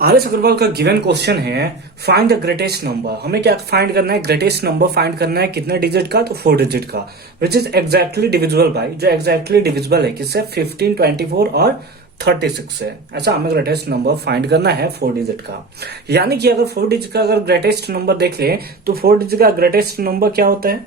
RS. Agarwal का given question है find the greatest number. हमें क्या फाइंड करना है? ग्रेटेस्ट नंबर फाइंड करना है। कितने डिजिट का? तो 4 डिजिट का, which is exactly divisible by, जो एग्जैक्टली डिविजिबल है किससे? 15, 24 और 36 से। ऐसा हमें ग्रेटेस्ट नंबर फाइंड करना है 4 डिजिट का। यानी कि अगर 4 डिजिट का अगर ग्रेटेस्ट नंबर देख ले तो 4 डिजिट का ग्रेटेस्ट नंबर क्या होता है?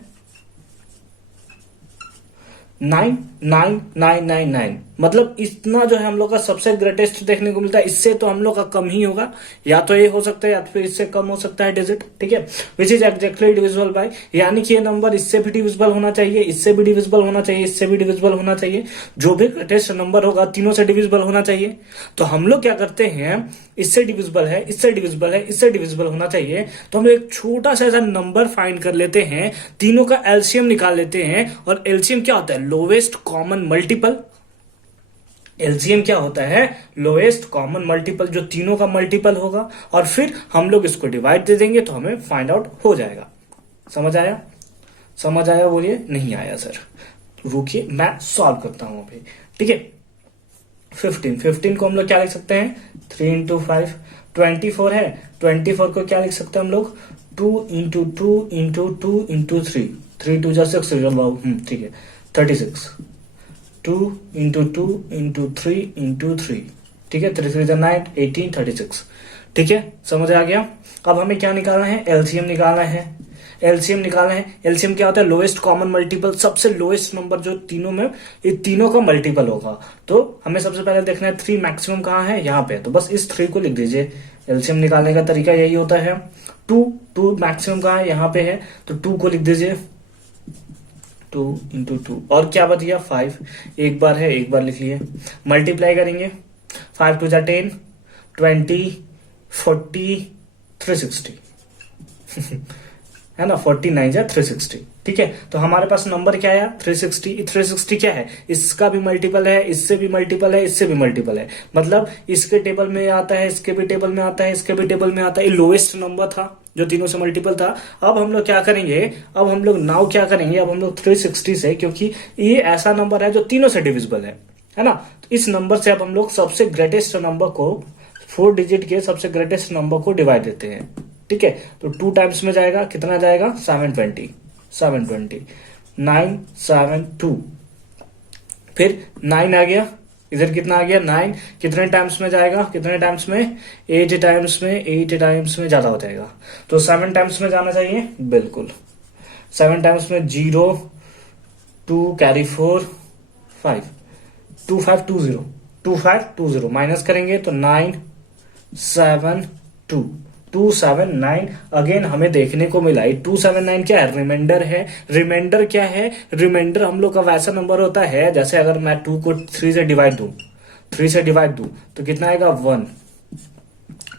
99999। मतलब इतना जो है हम लोग का सबसे ग्रेटेस्ट देखने को मिलता है। इससे तो हम लोग का कम ही होगा, या तो ये हो सकता है या फिर इससे कम हो सकता है डिजिट। ठीक है, which is exactly divisible by, यानी कि ये नंबर इससे भी डिविजिबल होना चाहिए, इससे भी डिविजिबल होना चाहिए, इससे भी डिविजिबल होना चाहिए। जो भी ग्रेटेस्ट नंबर होगा तीनों से डिविजिबल होना चाहिए। तो हम लोग क्या करते हैं, इससे डिविजिबल है, इससे डिविजिबल है, इससे डिविजिबल होना चाहिए, तो हम एक छोटा सा ऐसा नंबर फाइंड कर लेते हैं, तीनों का एलसीएम निकाल लेते हैं। और एलसीएम क्या होता है? Lowest common multiple. एलसीएम क्या होता है? लोएस्ट कॉमन मल्टीपल, जो तीनों का मल्टीपल होगा, और फिर हम लोग इसको डिवाइड दे देंगे तो हमें फाइंड आउट हो जाएगा। समझ आया? समझ आया बोलिए। नहीं आया सर, रुकिए मैं सॉल्व करता हूं अभी। ठीक है, 15 को हम लोग क्या लिख सकते हैं? 3 इंटू 5। 24 है, 24 को क्या लिख सकते हैं हम लोग? 2 इंटू 2 इंटू 2 इंटू 3। 3 2 जा 6, ठीक है। 36, 2 इंटू 2 इंटू 3 इंटू 3, ठीक है। 3 3 9, 18, 36। ठीक है, समझ आ गया। अब हमें क्या निकालना है? एलसीएम निकालना है। एलसीएम निकालना है। एलसीएम क्या होता है? लोएस्ट कॉमन मल्टीपल, सबसे लोएस्ट नंबर जो तीनों में, ये तीनों का मल्टीपल होगा। तो हमें सबसे पहले देखना है 3 मैक्सिमम कहाँ है? यहाँ पे। तो बस इस 3 को लिख दीजिए। एलसीएम निकालने का तरीका यही होता है। 2 मैक्सिमम कहाँ है? यहाँ पे है, तो 2 को लिख दीजिए। 2 इंटू 2, और क्या बच गया? 5। एक बार है, एक बार लिख लिए। मल्टीप्लाई करेंगे, 5 2 जा 10, 20, 40, 360 है ना। 49 जा 360। ठीक है, तो हमारे पास नंबर क्या आया? 360। 360 क्या है? इसका भी मल्टीपल है, इससे भी मल्टीपल है, इससे भी मल्टीपल है। मतलब इसके टेबल में आता है, इसके भी टेबल में आता है, इसके भी टेबल में आता है। ये लोएस्ट नंबर था जो तीनों से मल्टीपल था। अब हम लोग क्या करेंगे? अब हम लोग नाउ क्या करेंगे? अब हम लोग 360 से, क्योंकि ये ऐसा नंबर है जो तीनों से डिविजिबल है ना, तो इस नंबर से अब हम लोग सबसे ग्रेटेस्ट नंबर को, 4 डिजिट के सबसे ग्रेटेस्ट नंबर को डिवाइड देते हैं। ठीक है, तो 2 टाइम्स में जाएगा, कितना जाएगा? 720, 720, 972। फिर 9 आ गया, इधर कितना आ गया? 9। कितने टाइम्स में जाएगा? कितने टाइम्स में? 8 टाइम्स में। 8 टाइम्स में ज्यादा हो जाएगा, तो 7 टाइम्स में जाना चाहिए। बिल्कुल 7 टाइम्स में। 0 2 कैरी 4 5, 2520, 2520 माइनस करेंगे तो 9 7 2, 279। अगेन हमें देखने को मिला 279 क्या है? रिमाइंडर है। रिमाइंडर क्या है? रिमाइंडर हम लोग का वैसा नंबर होता है, जैसे अगर मैं 2 को 3 से डिवाइड दूं, 3 से डिवाइड दूं तो कितना आएगा? 1।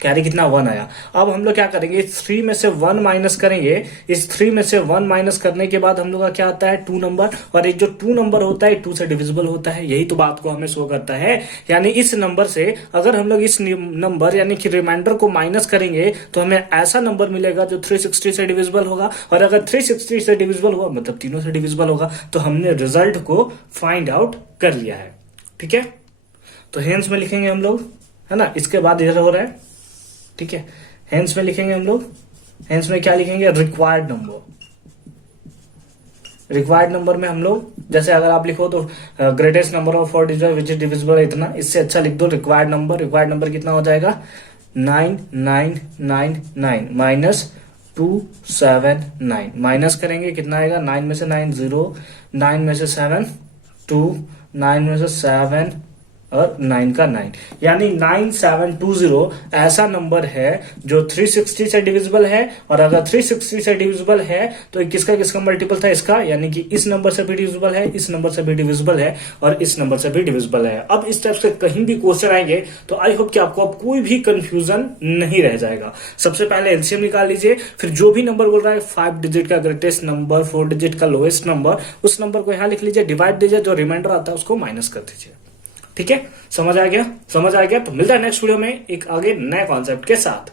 कैरी कितना? 1 आया। अब हम लोग क्या करेंगे? इस 3 में से 1 माइनस करेंगे। इस 3 में से 1 माइनस करने के बाद हम लोग का क्या आता है? 2 नंबर। और एक जो 2 नंबर होता है 2 से डिविजिबल होता है। यही तो बात को हमें शो करता है। यानी इस नंबर से अगर हम लोग इस नंबर यानी कि रिमाइंडर को माइनस करेंगे तो हमें ऐसा नंबर मिलेगा जो 360 से डिविजिबल होगा। और अगर 360 से डिविजिबल हुआ मतलब तीनों से डिविजिबल होगा, तो हमने रिजल्ट को फाइंड आउट कर लिया है। ठीक है, तो हेंस में लिखेंगे हम लोग, है ना। इसके बाद इधर हो रहा है, ठीक है। हेंस में लिखेंगे हम लोग। हेंस में क्या लिखेंगे? Required number. रिक्वायर्ड नंबर में हम लोग, जैसे अगर आप लिखो तो greatest number of 4 digit which is divisible इतना, इससे अच्छा लिख दो रिक्वायर्ड नंबर। रिक्वायर्ड नंबर कितना हो जाएगा? 9999 माइनस 279। माइनस करेंगे कितना आएगा? 9 में से 9 0, 9 में से 7 2, 9 में से 7 और 9 का 9, यानी 9720 ऐसा नंबर है जो 360 से डिविजिबल है। और अगर 360 से डिविजिबल है तो किसका किसका मल्टीपल था? इसका, यानी कि इस नंबर से भी डिविजिबल है, इस नंबर से भी डिविजिबल है और इस नंबर से भी डिविजिबल है। अब इस टाइप से कहीं भी क्वेश्चन आएंगे तो आई होप कि आपको अब कोई भी कंफ्यूजन नहीं रह जाएगा। सबसे पहले एलसीएम निकाल लीजिए, फिर जो भी नंबर बोल रहा है 5 डिजिट का ग्रेटेस्ट नंबर, 4 डिजिट का लोएस्ट नंबर, उस नंबर को यहां लिख लीजिए, डिवाइड दीजिए, जो रिमाइंडर आता है उसको माइनस कर दीजिए। ठीक है, समझ आ गया? समझ आ गया तो मिलता है नेक्स्ट वीडियो में एक आगे नए कॉन्सेप्ट के साथ।